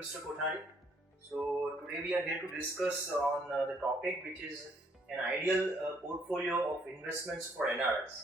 Mr. Kothari. So today we are here to discuss on the topic which is an ideal portfolio of investments for NRIs.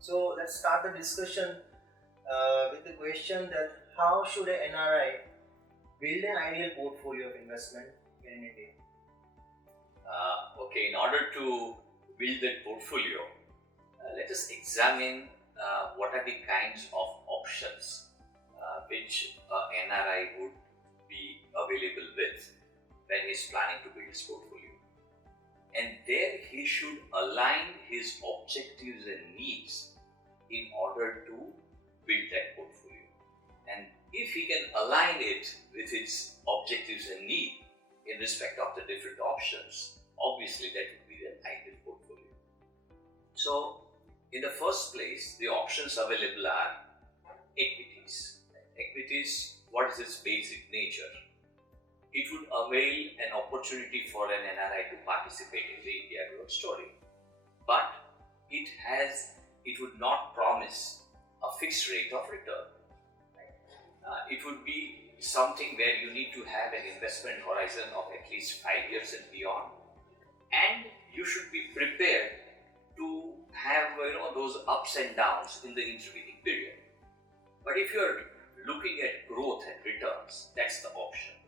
So let's start the discussion with the question that how should an NRI build an ideal portfolio of investment in India? In order to build that portfolio, let us examine what are the kinds of options which NRI would be available with when he is planning to build his portfolio. And there he should align his objectives and needs in order to build that portfolio. And if he can align it with his objectives and need in respect of the different options, obviously that would be the ideal portfolio. So, in the first place, the options available are equities. Equities, what is its basic nature? It would avail an opportunity for an NRI to participate in the India growth story, but it would not promise a fixed rate of return. It would be something where you need to have an investment horizon of at least 5 years and beyond, and you should be prepared to have those ups and downs in the intervening period. But if you're looking at growth and returns, that's the option.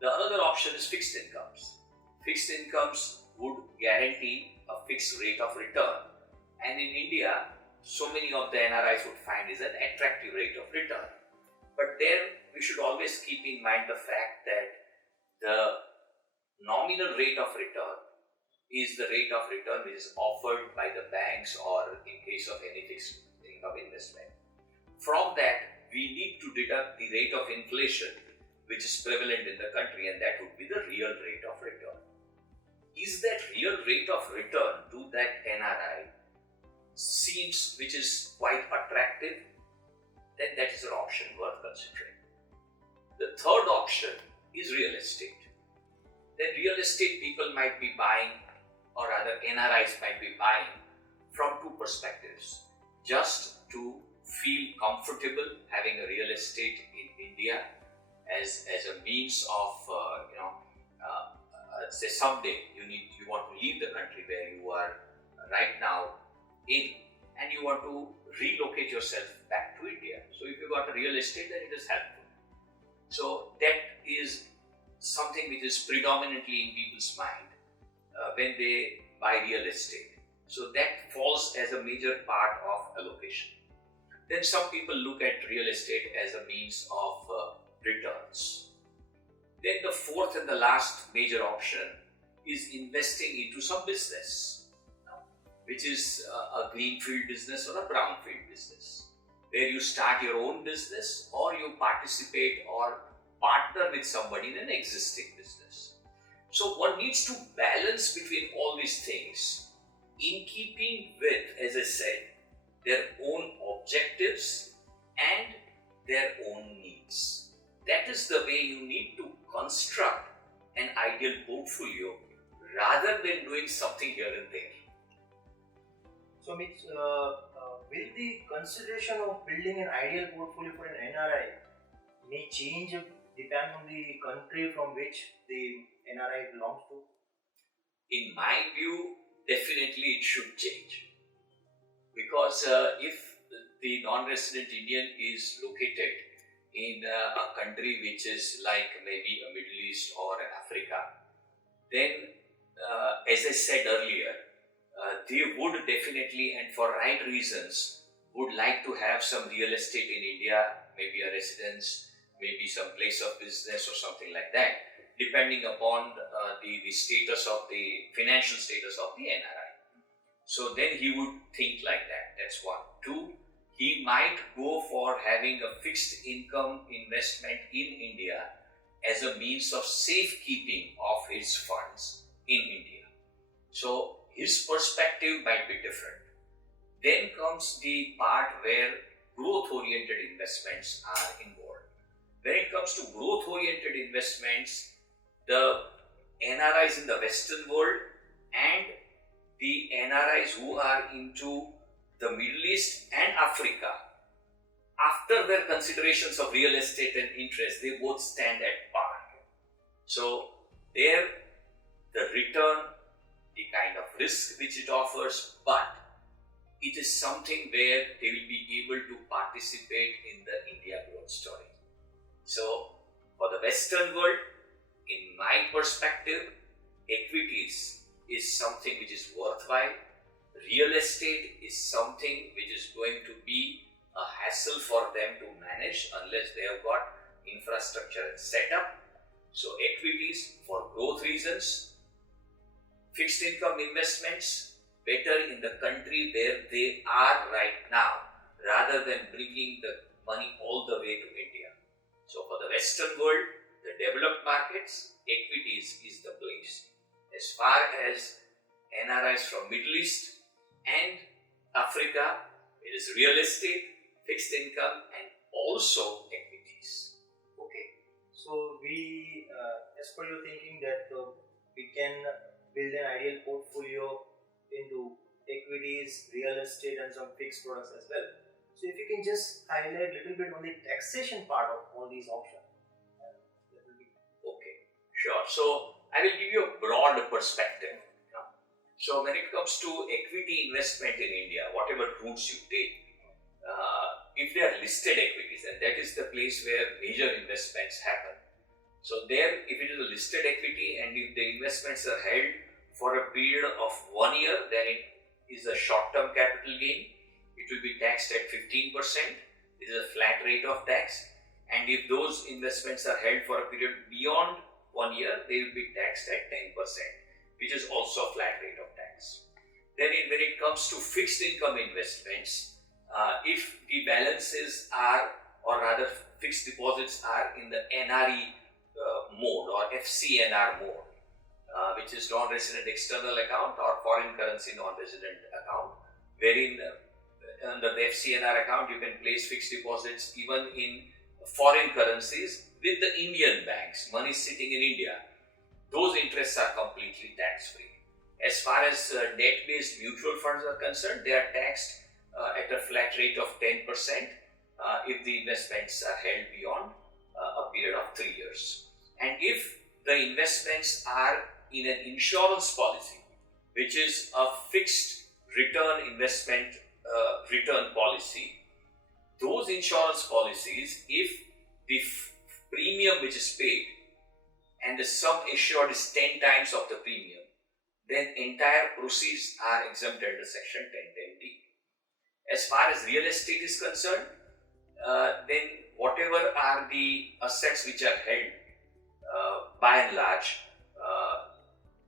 The other option is fixed incomes. Fixed incomes would guarantee a fixed rate of return, and in India, so many of the NRIs would find is an attractive rate of return. But there we should always keep in mind the fact that the nominal rate of return is the rate of return which is offered by the banks or in case of any fixed income investment. From that, we need to deduct the rate of inflation which is prevalent in the country, and that would be the real rate of return. Is that real rate of return to that NRI seems which is quite attractive? Then that is an option worth considering. The third option is real estate. Then real estate people might be buying, or rather NRIs might be buying from two perspectives. Just to feel comfortable having a real estate in India as a means of say someday you want to leave the country where you are right now in, and you want to relocate yourself back to India. So if you got a real estate, then it is helpful. So that is something which is predominantly in people's mind when they buy real estate. So that falls as a major part of allocation. Then some people look at real estate as a means of returns. Then the fourth and the last major option is investing into some business, which is a greenfield business or a brownfield business, where you start your own business or you participate or partner with somebody in an existing business. So one needs to balance between all these things in keeping with, as I said, their own objectives and their own needs. That is the way you need to construct an ideal portfolio rather than doing something here and there. So, will the consideration of building an ideal portfolio for an NRI may change depending on the country from which the NRI belongs to? In my view, definitely it should change. Because if the non-resident Indian is located in a country which is like maybe a Middle East or Africa, then as I said earlier, they would definitely, and for right reasons, would like to have some real estate in India, maybe a residence, maybe some place of business or something like that, depending upon the status of the financial status of the NRI. So then he would think like that. That's one. Two, he might go for having a fixed income investment in India as a means of safekeeping of his funds in India. So his perspective might be different. Then comes the part where growth-oriented investments are involved. When it comes to growth-oriented investments, the NRIs in the Western world and the NRIs who are into the Middle East and Africa after their considerations of real estate and interest, they both stand at par. So there, the return, the kind of risk which it offers, but it is something where they will be able to participate in the India growth story. So for the Western world, in my perspective, equities is something which is worthwhile. Real estate is something which is going to be a hassle for them to manage unless they have got infrastructure and setup. So equities for growth reasons, fixed income investments better in the country where they are right now rather than bringing the money all the way to India. So for the Western world, the developed markets, equities is the place. As far as NRIs from Middle East and Africa, it is real estate, fixed income and also equities. Okay. So we, as per your thinking, that we can build an ideal portfolio into equities, real estate, and some fixed products as well. So if you can just highlight a little bit on the taxation part of all these options, that will be okay. Sure. So I will give you a broad perspective. So when it comes to equity investment in India, whatever routes you take, if they are listed equities, and that is the place where major investments happen. So there, if it is a listed equity and if the investments are held for a period of 1 year, then it is a short-term capital gain. It will be taxed at 15%. It is a flat rate of tax. And if those investments are held for a period beyond 1 year, they will be taxed at 10%, which is also a flat rate of tax. Then when it comes to fixed income investments, if the balances are, or rather fixed deposits are in the NRI mode or FCNR mode, which is non-resident external account or foreign currency non-resident account, wherein under the FCNR account you can place fixed deposits even in foreign currencies with the Indian banks, money sitting in India. Those interests are completely tax-free. As far as debt-based mutual funds are concerned, they are taxed at a flat rate of 10% if the investments are held beyond a period of 3 years. And if the investments are in an insurance policy, which is a fixed return investment return policy, those insurance policies, if the premium which is paid and the sum assured is 10 times of the premium, then entire proceeds are exempt under section 1010D. As far as real estate is concerned, then whatever are the assets which are held, by and large,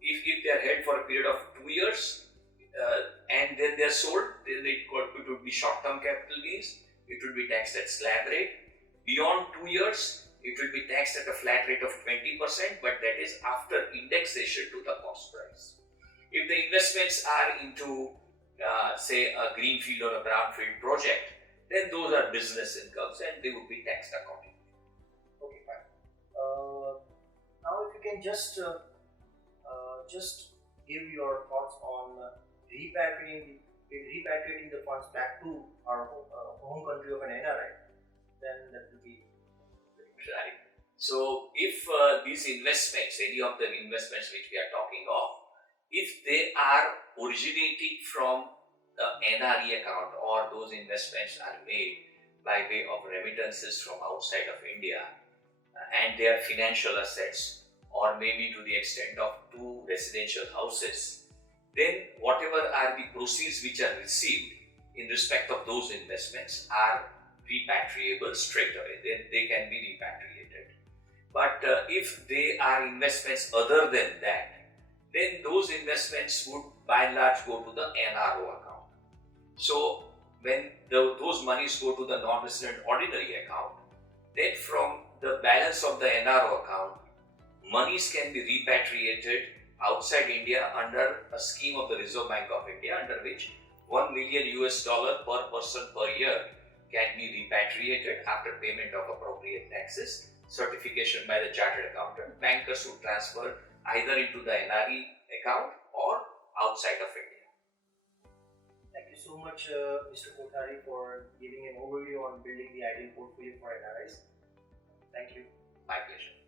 if they are held for a period of 2 years and then they are sold, then it would be short-term capital gains. It would be taxed at slab rate. Beyond 2 years, it will be taxed at a flat rate of 20%, but that is after indexation to the cost price. If the investments are into, say, a greenfield or a brownfield project, then those are business incomes and they would be taxed accordingly. okay. Fine. Now, if you can just give your thoughts on repatriating the funds back to our home country of an NRI, then that will be right. So, if these investments, any of the investments which we are talking of, if they are originating from the NRE account or those investments are made by way of remittances from outside of India and they are financial assets or maybe to the extent of 2 residential houses, then whatever are the proceeds which are received in respect of those investments are repatriable straight away. Then they can be repatriated. But if they are investments other than that, then those investments would by and large go to the NRO account. So when those monies go to the non-resident ordinary account, then from the balance of the NRO account, monies can be repatriated outside India under a scheme of the Reserve Bank of India, under which $1 million per person per year can be repatriated after payment of appropriate taxes, certification by the chartered accountant. Bankers would transfer either into the NRE account or outside of India. Thank you so so much, Mr. Kothari, for giving an overview on building the ideal portfolio for NRIs. Thank you. My pleasure.